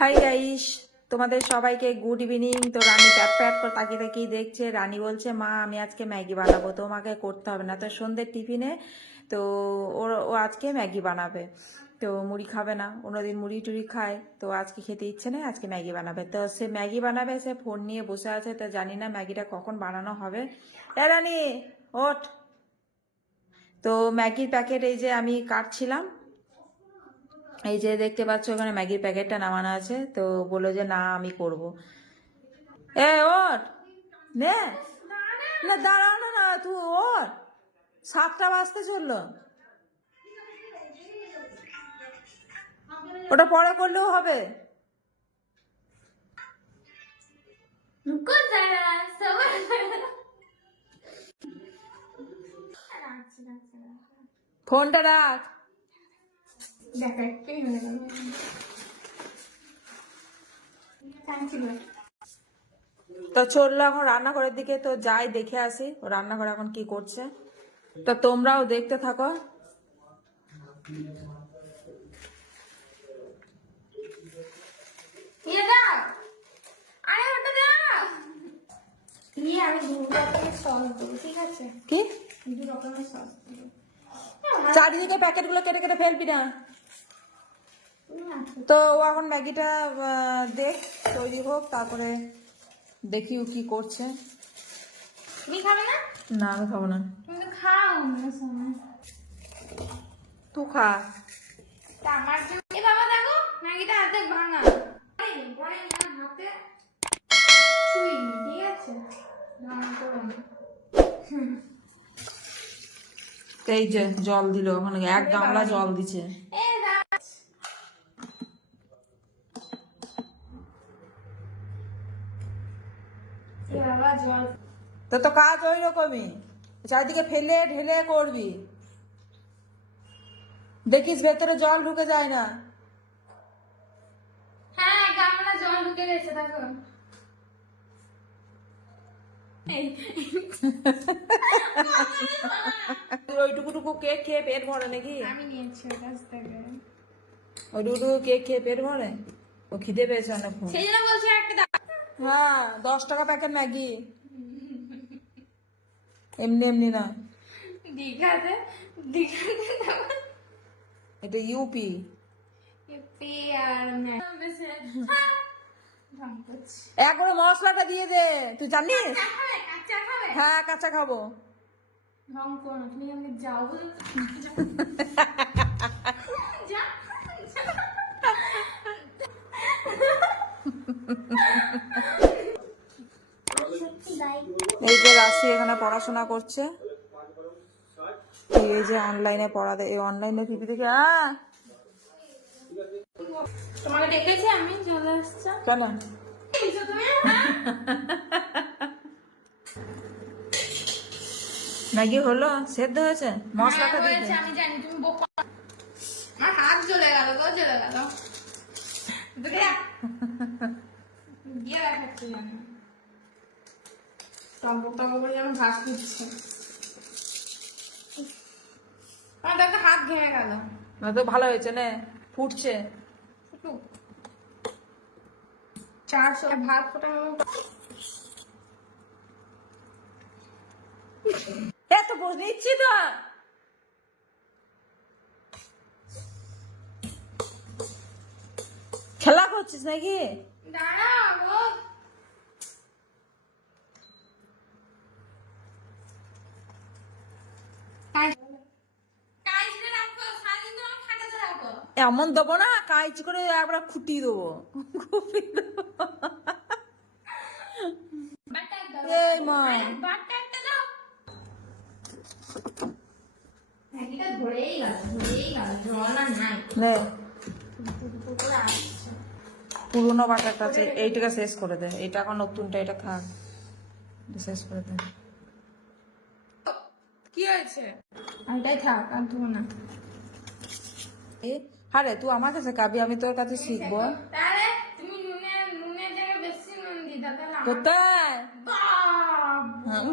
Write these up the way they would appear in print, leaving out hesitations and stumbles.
Hi guys, তোমাদের সবাইকে good evening. তো রানী প্যাট প্যাট করে তাকিয়ে তাকিয়ে দেখছে। রানী বলছে, মা আমি আজকে ম্যাগি বানাবো, তোমাকে করতে হবে না। তো সন্ধ্যের টিফিনে তো ও আজকে ম্যাগি বানাবে। তো মুড়ি খাবে না, অন্যদিন মুড়ি টুড়ি খায়, তো আজকে খেতে ইচ্ছে নেই, আজকে ম্যাগি বানাবে। তো সে ম্যাগি বানাবে, সে ফোন নিয়ে বসে আছে। তো জানি না ম্যাগিটা কখন বানানো হবে। এ রানী ওঠ। তো ম্যাগির প্যাকেট এই যে আমি কাটছিলাম, এই যে দেখতে পাচ্ছ ওখানে ম্যাগির প্যাকেটটা নামানো আছে। তো বললো যে না আমি করব। এ ওঠ, নে না, দাঁড়াও না, না তুই ওঠ, 7টা বাজতে চললো। ওটা পরে করলেও হবে। ফোনটা রাখ। তো চললো এখন রান্নাঘরের দিকে। তো যাই দেখে আসি ও রান্নাঘরে এখন কি করছে। তো তোমরাও দেখতে থাকো। কি চারিদিকে প্যাকেট গুলো কেটে কেটে ফেলবি না। তো ও এখন ম্যাগিটা দেখ তৈরি হোক, তারপরে দেখি ও কি করছে। তুমি খাবে না? না আমি খাবো না। তুমি তো খাও তুই খা। আমার জন্য এ বাবা দেখো ম্যাগিটা হাতে ভাঙা পরে নিলাম হাতে ছুঁইনি, ঠিক আছে? এই যে জল দিল, ওখানে 1 গামলা জল দিছে। জল তো কাজ ওই রকমই, চারিদিকে ফেলে ঢেলে করবি, দেখিস ভেতরে জল ঢুকে যায় না। হ্যাঁ গামলা জল ঢুকে গেছে দেখো। ওইটুকুটুকু কেক খেয়ে পেট ভরে নাকি? আমি নিয়েছি ওর কাছ থেকে। ওইটুকুটুকু কেক খেয়ে পেট ভরে? ও খিদে পেয়েছে অনেক। সেই জন্য বলছি একটা দাও। হ্যাঁ 10 টাকা প্যাকেট ম্যাগি, এমনি এমনি না। দীঘাতে এটা ইউপি। একবারে মশলাটা দিয়ে দে, তুই জানিস? হ্যাঁ কাঁচা খাবো। ঢং করো না, তুমি আমাকে যাও বলো। যা এই যে রাশি এখানে পড়াশোনা করছে, এই যে অনলাইনে পড়া দেয়, এই অনলাইনে টিভি দেখে। তোমাকে ডেকেছি আমি, চলে আসছো কেন? তুমি ম্যাগি হলো, সেদ্ধ হয়েছে, মশলাটা দিয়ে দে। আমি জানি তুমি বোকা। আমার হাত জ্বলে গেল গো, জ্বলে গেল। গিয়ে দেখাচ্ছি আমি টম্বক টম্বক করে যেমন ভাত দিচ্ছে। আমার তো একটা হাত ঘেমে গেল। না তো ভালো হয়েছে, নে ফুটছে। 400 ভাত ফোটানো। এত বসে নিচ্ছি তো। খেলা করছিস নাকি? দাঁড়াও এমন দেবো না, কাইচি করে একবার খুঁটিয়ে দেবো, এই মা নে পুরোনো বাটারটা আছে, এইটাকে শেষ করে দে। এটা এখন নতুনটা, এটা থাক, শেষ করে দে। কি হয়েছে? এটাই থাক, আর ধো না। আরে তুই আমার কাছে খাবি, আমি তোর কাছে শিখবো। তাহলে তুমি নুনের জায়গায় বেশি নুন দিতা, তাহলে কোথায়? আমি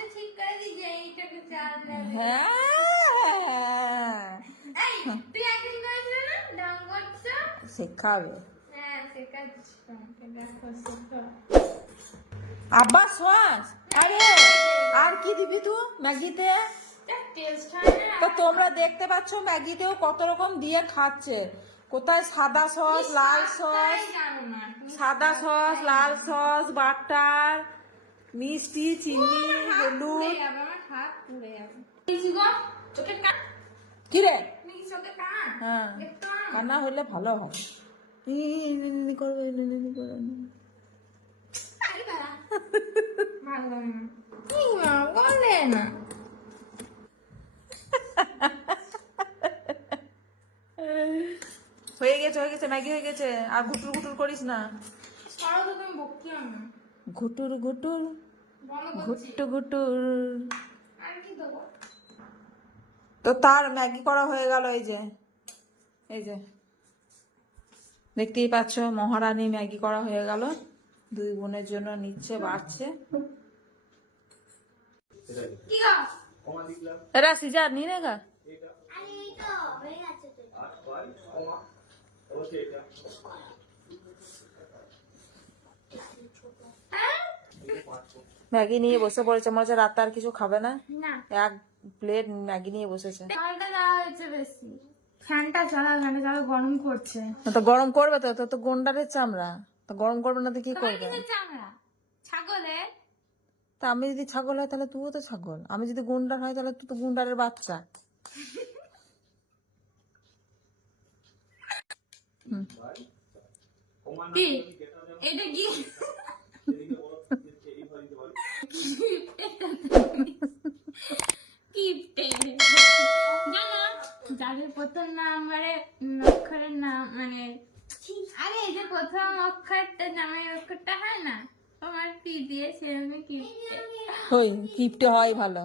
তো ঠিক করে দিই যে এইটাকে চাল দেবে। হ্যাঁ এই তুই একদিন করেছিল না ঢং করছো। শেখাবে। হ্যাঁ শেখাচ্ছি তোমাকে, দেখো শেখো। আব্বা শ্বাস, আরে আর কি দিবি তুই ম্যাগিতে? টেস্ট হয় না। তো তোমরা দেখতে পাচ্ছ ম্যাগিতেও কত রকম দিয়ে খাচ্ছে, কোথায় সাদা সস, লাল সস, জানো না তুমি। সাদা সস, লাল সস, বাটার, মিষ্টি, চিনি, হলুদ। পুড়ে যাবে, আমার হাত পুড়ে যাবে। কিছু গো, চোখে কান। কি রে? তুমি কি চোখে কান? হ্যাঁ, একটু কান্না হলে ভালো হয়। করবে ভালো লাগে না। কি মা বলে না। হয়ে গেছে, হয়ে গেছে, ম্যাগি হয়ে গেছে। আর গুটুর গুটুর করিস না। সরো তো, তুমি বকি আমি। ঘুটুর ঘুটুর, বন্ধ করছি। ঘুট্টু ঘুটুর। আর কি দেবো? তো তার ম্যাগি করা হয়ে গেল। এই যে, এই যে দেখতেই পাচ্ছ মহারানী ম্যাগি করা হয়ে গেল। দুই বোনের জন্য নিচ্ছে, বাড়ছে। কি গো? এরা সিজার নিয়ে নেগা। আরে এই তো হয়ে গেছে তো। হ্যাঁ? ম্যাগি নিয়ে বসে পড়েছে, মনে হচ্ছে রাতে আর কিছু খাবে না। না। এক প্লেট ম্যাগি নিয়ে বসেছে। জলটা দেওয়া হয়েছে বেশি। ফ্যানটা চালাও, ফ্যানটা চালাও, গরম করছে। তো গরম করবে তো, তো গন্ডারের চামড়া, তো গরম করবে না তো কি তোমার করবে? কিসের চামড়া? ছাগলের? তা আমি যদি ছাগল হয় তাহলে তুইও তো ছাগল, আমি যদি গুন্ডার হয় তাহলে তুই তো গুন্ডারের বাচ্চা। কি? এটা কি? কিপটে। জানো, যাদের প্রথম নাম্বারে অক্ষরের নাম মানে আরে এই যে প্রথম অক্ষরটা নামের অক্ষরটা হয় না, তোমার কি দিয়েছে আমি কিপটে। ওই কিপটে হয় ভালো।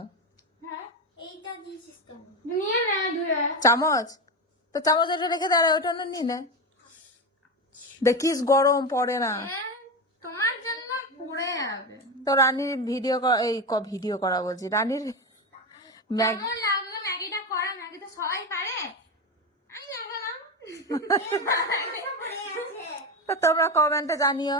হ্যাঁ, এইটা দিয়েছিস কেন? নিয়ে না ধুয়ে। চামচ, তো চামচ ওটা রেখে দাঁড়া, ওটা না নিয়ে নে। দেখিস গরম পড়ে না। হ্যাঁ, তোমার জন্য পড়ে যাবে। তো রানীর ভিডিও, এই ভিডিও করা বলছি, রানীর ম্যাগি। কেমন লাগলো ম্যাগিটা করা? ম্যাগি তো সবাই পারে, আমি দেখালাম। তো তোমরা কমেন্টে জানিও।